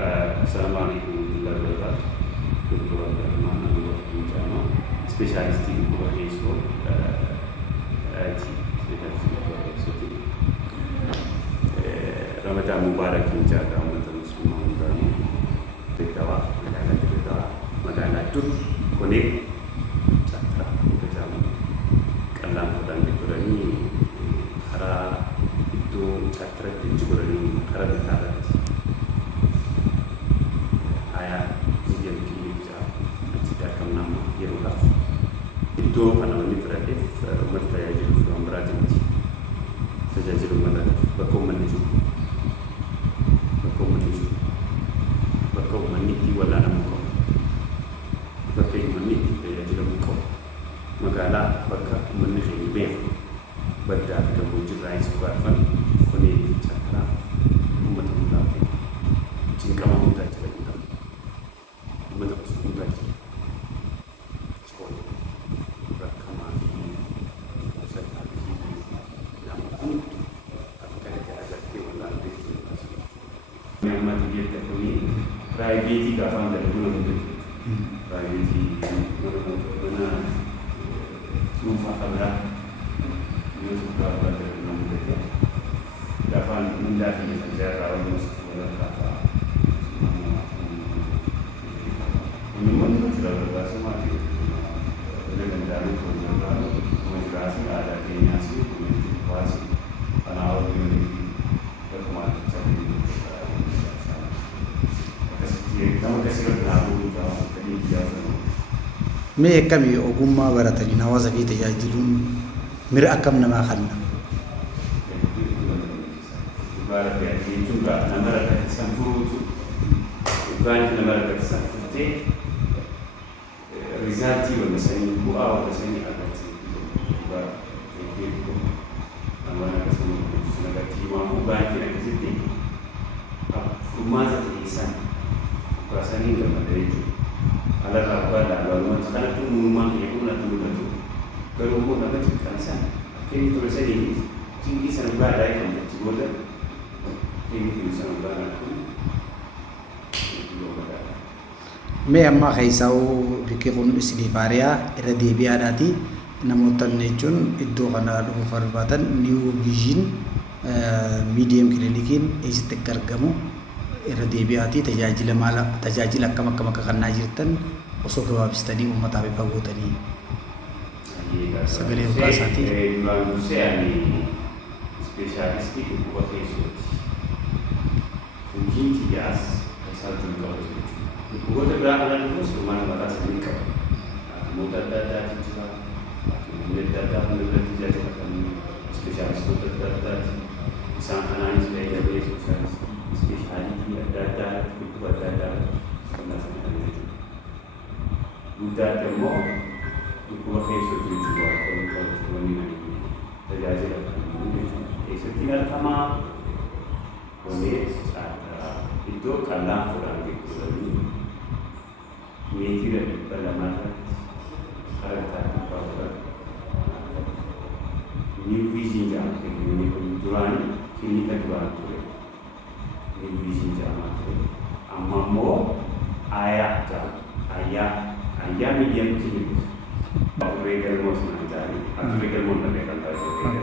السلام عليكم ورحمة الله وبركاته. دكتور عبد الرحمن أبو بكر جامع سبيشاليستي بروفيسور آتي سبيشاليستي رمضان مبارك إن شاء الله أمة المسلمين دانو تكتوا مدانا تور كوني ترى كجام كلام كلام دكتورني خرا itu cakra dicurani khara bitarat aya medium kija tidak kam nama yerulah itu kana ni tradif merta ya jiru amrati saja jiru mana bakom maniju bakom maniti wala namko bakai maniti ya jiru ko magala baka manni be بدأ في موجود رئيس قرفان كوني تكرا أمة الله جنكا ما مدرج لنا أمة مدرج شوي ركما في سكان في نام كنت أفكار جالس في ولا بيت نعمة تجيب تكوني رأي بيتي كافان دلنا رأي بيتي منا مفاهمة dapat menjadi sejarah orang Muslim dapat menurut sudah berbasis mati dengan dari kemudian menjelaskan ada kenyasi kuasi karena orang ini berkembang jadi kamu kasih lagu jawab tadi jawab me kami ogummaa baratanii hawaasa fi tajaajiluun mira akkam namaa kenna. Ibarat ya ini juga nama rakatan furutu bukan nama rakatan furte rizalti wala sani bu'a wala sani agati ibarat itu nama rakatan furutu agati ma bukan kira kiti kumaza tisan kurasani kama dari itu ala rabada lalu kana tu mumang ya kuna tu tu kalau mau nak cakap sana kini tu saya ini tinggi sana berada yang berjualan ini sana berada me amma khaysaa'u bikifun islifaariyaa irra deebi'aadhaati namoota jechuun iddoo kana dhufu barbaatan new vision medium clinic eessitti argamu irra deebi'aati tajaajila akkam akka kannaa jirtan osoo gabaabsitanii uummataaf ifa gootanii sagalee baasaati duraan dursee ani speeshaalistii dhukkuba keessooti hojiin kiyyaas keessattuu qabatu dhukkuboota biraa kana dhufus mana mataa isaanii qaba namoota adda addaati jira namoonni adda addaa kan irratti tajaajila kan speeshaalistoota adda addaati isaan kanaanis fayyadamee speeshaalitii adda addaa dhukkuba adda addaa kan jechuudha guddaa immoo dhukkuba keessatti juga wanni tajaajila keessatti argamaa wanni iddoo qal'aan fudhaan jechuudha meetira dhibba lamaarratti karataa dhibbaa fudhan new vision jedhama kun duraan klinika duraan ture new vision jedhama ture amma immoo ayyaa jedhama ayyaa medium clinic Regal Mos nanti, aku Regal Mos nanti kan tahu.